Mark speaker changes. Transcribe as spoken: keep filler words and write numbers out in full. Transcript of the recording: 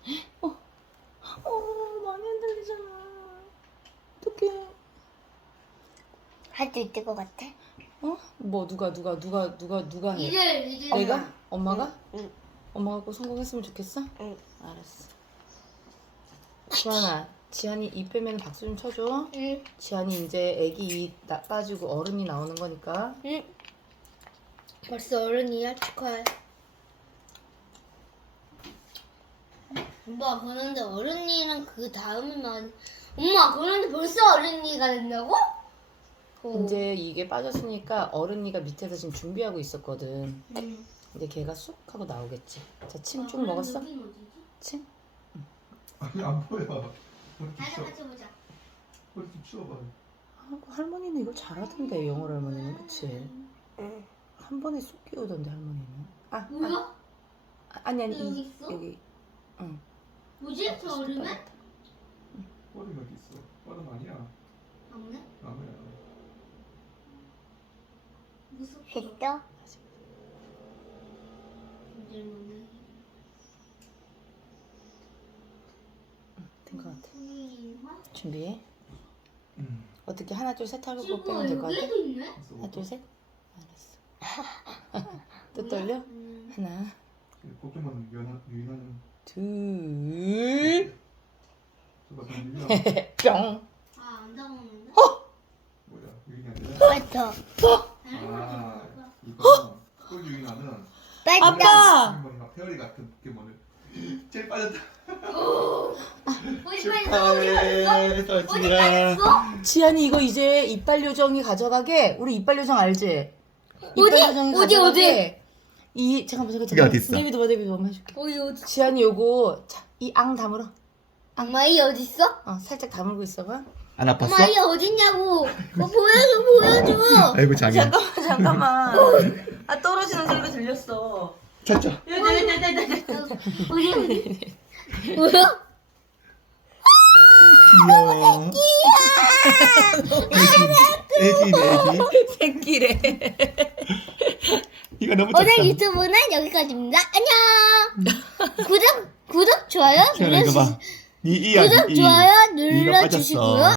Speaker 1: 어, 어, 많이 흔들리잖아. 어떡해.
Speaker 2: 할 수 있을 것 같아?
Speaker 1: 어? 뭐 누가 누가 누가 누가 누가 해?
Speaker 3: 이제 이제
Speaker 1: 내가? 엄마가?
Speaker 2: 응.
Speaker 1: 엄마가 꼭 성공했으면 좋겠어?
Speaker 2: 응.
Speaker 1: 알았어. 지안아, 지안이 입 빼면 박수 좀 쳐줘.
Speaker 2: 응.
Speaker 1: 지안이 이제 애기 이 나, 빠지고 어른이 나오는 거니까.
Speaker 2: 응. 벌써 어른이야? 축하해.
Speaker 3: 엄마 그런데 어른이랑 그 다음에만 엄마 그런데 벌써 어른이가 된다고? 어.
Speaker 1: 이제 이게 빠졌으니까 어른이가 밑에서 지금 준비하고 있었거든.
Speaker 3: 응.
Speaker 1: 이제 걔가 쑥 하고 나오겠지. 자, 침
Speaker 3: 아,
Speaker 1: 쭉 먹었어?
Speaker 3: 여긴 어디지?
Speaker 1: 침?
Speaker 4: 아니 안 보여. 머리 좀
Speaker 3: 다시
Speaker 4: 치워.
Speaker 3: 같이 보자.
Speaker 4: 머리 좀 치워봐.
Speaker 1: 아, 할머니는 이거 잘하던데, 영월 할머니는. 그치?
Speaker 2: 응.
Speaker 1: 한 번에 쑥 끼우던데, 할머니는. 아,
Speaker 3: 뭐야?
Speaker 1: 아 아니, 아니.
Speaker 3: 여기
Speaker 1: 이,
Speaker 3: 있어?
Speaker 1: 여기. 응.
Speaker 3: 뭐지? 저 어른은?
Speaker 4: 머리 어디 있어? 머리 아니야.
Speaker 3: 없네.
Speaker 4: 아무야.
Speaker 3: 무섭다.
Speaker 2: 됐어?
Speaker 3: 이제 뭐네.
Speaker 1: 된 것 같아.
Speaker 3: 음,
Speaker 1: 준비해.
Speaker 4: 응.
Speaker 1: 어떻게 하나, 둘, 셋 하고 꼭
Speaker 3: 친구
Speaker 1: 빼면 될 것 같아?
Speaker 3: 여기도 있네.
Speaker 1: 하나, 둘, 셋. 알았어. 또 떨려?
Speaker 3: 음.
Speaker 1: 하나,
Speaker 4: 포켓몬 유인하, 유인하는
Speaker 1: 둘,
Speaker 4: 저거 좀 유인하.
Speaker 1: 뿅.
Speaker 3: 아, 안 잡았는데?
Speaker 4: 뭐야? 유인이 아니라.
Speaker 2: 맞아.
Speaker 4: 아 이거 꿀 유인하는
Speaker 1: 아빠!
Speaker 4: 포켓몬이나 페어리 같은 포켓몬을 제일 빠졌다.
Speaker 3: 어디 빨리 어디 빨렸어?
Speaker 1: 지안이 이거 이제 이빨 요정이 가져가게. 우리 이빨 요정 알지?
Speaker 2: 어디?
Speaker 1: 이빨 요정이
Speaker 2: 어디,
Speaker 1: 가져가게. 이 잠깐만 잠깐만.
Speaker 4: 이게 어디 있어?
Speaker 1: 네비도 봐 네비도 봐 해줄게.
Speaker 2: 어디 어디?
Speaker 1: 지안이 요거 이 앙 다물어.
Speaker 2: 악마이 어디 있어?
Speaker 1: 어 살짝 다물고 있어봐.
Speaker 4: 안 아팠어?
Speaker 2: 악마이 어디 있냐고? 뭐 보여줘 보여줘.
Speaker 4: 아이고 자기.
Speaker 1: 잠깐만 잠깐만. 아 떨어지는 소리가 들렸어.
Speaker 4: 찾자.
Speaker 1: 네네네네네.
Speaker 2: 어디 어디? 뭐야?
Speaker 4: 귀여워. 애기네 애기.
Speaker 1: 새끼래.
Speaker 4: 이거 너무 작다.
Speaker 2: 오늘 유튜브는 여기까지입니다. 안녕. 구독 구독 좋아요
Speaker 4: 시원해, 이거
Speaker 2: 눌러주시.
Speaker 4: 봐. 이, 이 아니,
Speaker 2: 구독
Speaker 4: 이.
Speaker 2: 좋아요
Speaker 4: 이가
Speaker 2: 눌러주시고요.
Speaker 4: 빠졌어.